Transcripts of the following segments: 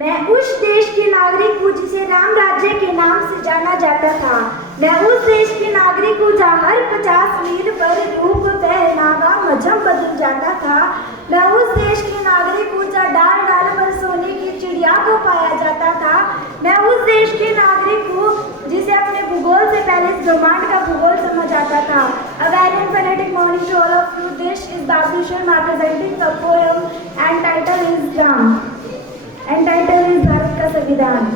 मैं उस देश के नागरिक हूँ जिसे राम राज्य के नाम से जाना जाता था। मैं उस देश के नागरिक हूँ जहाँ हर 50 मील पर रूप पहनावा मजहब बदल जाता था। मैं उस देश के नागरिक हूँ जहाँ डाल डाल पर सोने की चिड़िया को पाया जाता था। मैं उस देश के नागरिक हूँ जिसे अपने भूगोल से पहले इस ब्रह्मांड का भूगोल समझ आता था। A very phonetic morning to all of you. This is Bablu Sharma presenting the poem and title is Ram. And title is Bharat का संविधान।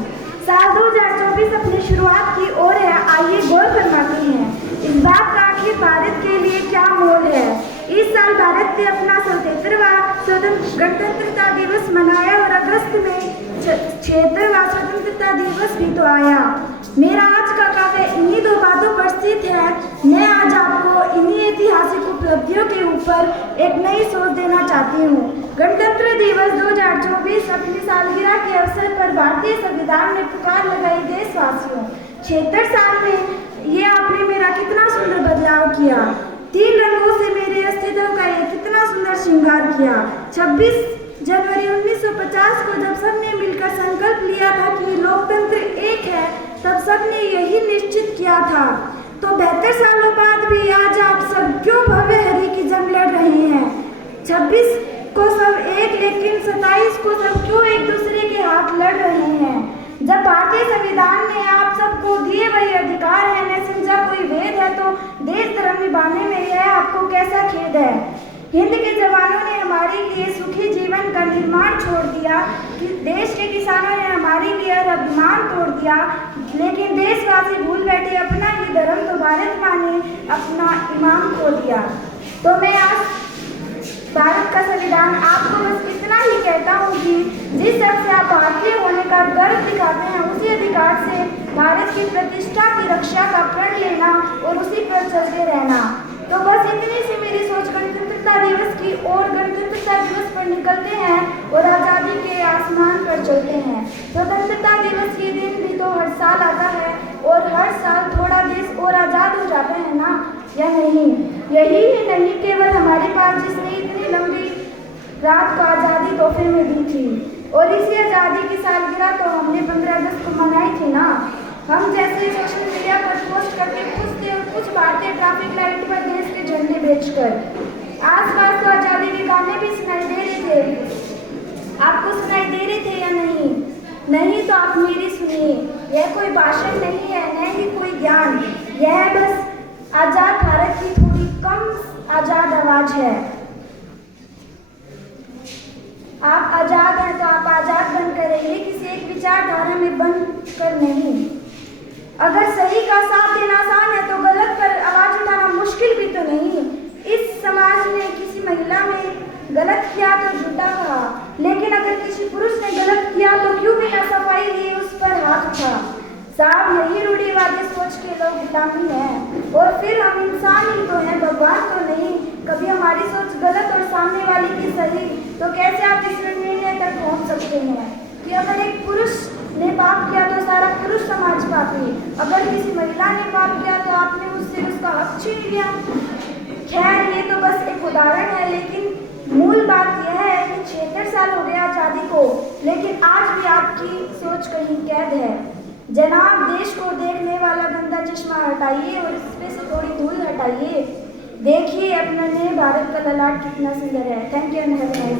साल 2024 अपनी शुरुआत की ओर है, आइए गौर फरमाते हैं इस बात का आखिर भारत के लिए क्या मोल है। इस साल भारत ने अपना 77वां गणतंत्रता दिवस मनाया और अगस्त में 76वां स्वतंत्रता दिवस भी तो आया। मेरा आज का काव्य इन्हीं दो बातों पर स्थित है। मैं आज आपको इन्हीं ऐतिहासिक उपलब्धियों के ऊपर एक नई सोच देना चाहती हूँ। गणतंत्र दिवस 2024 अपनी सालगिरह के अवसर पर भारतीय संविधान ने पुकार लगाई देशवासियों। 76 साल में ये आपने मेरा कितना सुंदर बदलाव किया। 3 रंगों से मेरे अस्तित्व का ये कितना सुंदर श्रृंगार किया। 26 जनवरी 1950 को जब सबने मिलकर संकल्प लिया था कि लोकतंत्र एक है, तब सबने यही निश्चित किया था। तो 72 सालों बाद भी आज आप सब क्यों भव्य हरी की जंग लड़ रहे हैं। 26 को सब एक, लेकिन 27 को सब क्यों एक दूसरे के हाथ लड़ रहे हैं। जब भारतीय संविधान ने आप सबको दिए वही अधिकार है, न समझा कोई भेद है, तो देश धर्म निभाने में यह आपको कैसा खेद है। हिंद के जवानों ने हमारे लिए सुखी जीवन का निर्माण छोड़ दिया, देश के किसानों ने हमारे लिए अभिमान तोड़ दिया, लेकिन देशवासी भूल बैठे अपना ही धर्म, तो भारत माँ ने अपना ईमान खो दिया। तो मैं आज भारत का संविधान आपको बस इतना ही कहता हूँ कि जिस तरह से आप भारतीय होने का गर्व दिखाते हैं, उसी अधिकार से भारत की प्रतिष्ठा की रक्षा का प्रण लेना और उसी पर चलते रहना। तो बस इतनी सी मेरी सोच गणतंत्रता दिवस की और गणतंत्रता दिवस पर निकलते हैं और आज़ादी के आसमान पर चलते हैं। स्वतंत्रता दिवस ये दिन भी तो हर साल आता है और हर साल थोड़ा देश और आज़ाद हो जाते हैं ना, या नहीं। यही ही नहीं, केवल हमारे पास जिसने इतनी लंबी रात को आज़ादी तोहफे में दी थी, और इसी आज़ादी की सालगिरह तो हमने 15 अगस्त को मनाई थी ना। हम जैसे सोशल मीडिया पर पोस्ट करके कुछ भारतीय ट्रैफिक लाइट पर देश के झंडे बेचकर आसपास तो आज़ादी के गाने भी सुनाई दे रहे थे। आपको सुनाई दे रहे थे या नहीं? नहीं तो आप मेरी सुनिए। यह कोई भाषण नहीं है, न ही कोई ज्ञान, यह बस आजाद भारत की थोड़ी कम आजाद आवाज है। आप आजाद हैं तो आप आजाद बनकर रहिए, किसी एक विचारधारा में बंद कर नहीं। अगर सही का साथ देना आसान है तो गलत पर आवाज उठाना मुश्किल भी तो नहीं। इस समाज ने किसी महिला में गलत किया तो झूठा कहा, लेकिन अगर किसी पुरुष ने गलत किया तो क्यों बिना सफाई लिए उस पर हाथ उठा। साहब, यही रूढ़िवादी सोच के लोग गुलामी हैं, और फिर हम इंसान ही तो हैं, भगवान तो नहीं। कभी हमारी सोच गलत और सामने वाले की सही, तो कैसे आप इस निर्णय तक पहुंच सकते हैं कि अगर एक पुरुष ने पाप किया तो सारा पुरुष समाज पापी, अगर किसी महिला ने पाप किया तो आपने उससे उसका हक छीन लिया। खैर, ये तो बस एक उदाहरण है, लेकिन मूल बात यह है कि 76 साल हो गया आज़ादी को, लेकिन आज भी आपकी सोच कहीं कैद है। जनाब, देश को देखने वाला गंदा चश्मा हटाइए और इस पे से थोड़ी धूल हटाइए। देखिए अपने भारत का ललाट कितना सुंदर है। Thank you and have a nice day.